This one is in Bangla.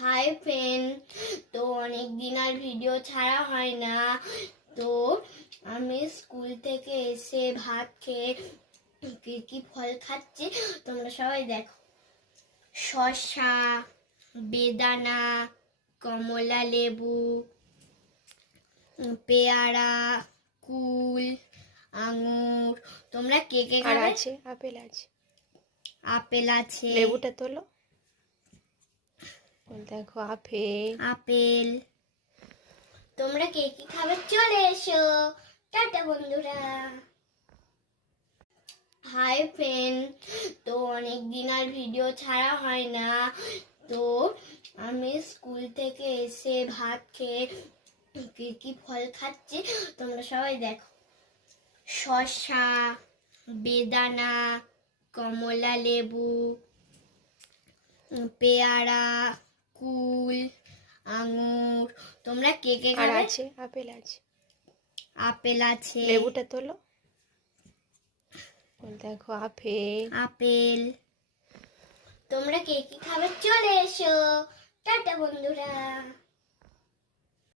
হাই ফ্রেন্ড, তো অনেক দিন আর ভিডিও ছাড়া হয় না। তো আমি স্কুল থেকে এসে ভাত খেয়ে কি কি ফল খাচ্ছি তোমরা সবাই দেখো। শসা, বেদানা, কমলা লেবু, পেয়ারা, কুল, আঙুর। তোমরা কে কে আর খাবে? আছে আপেল আছে। আপেল আছে। লেবুটা তোলো। দেখো আপেল। তোমরা কে কি খাবে চলে এসো। টাটা বন্ধুরা। হাই ফ্রেন্ড, তো অনেক দিন আর ভিডিও ছাড়া হয় না। তো আমি স্কুল থেকে এসে ভাত খেয়ে কি কি ফল খাচ্ছি তোমরা সবাই দেখো। শসা, বেদানা, কমলা লেবু, পেয়ারা, কুল, আঙুর। তোমরা কে কে আর খাবে? আছে আপেল আছে। আপেল আছে। লেবুটা তোলো। দেখো আপেল। তোমরা কে কি খাবে চলে এসো। টাটা বন্ধুরা।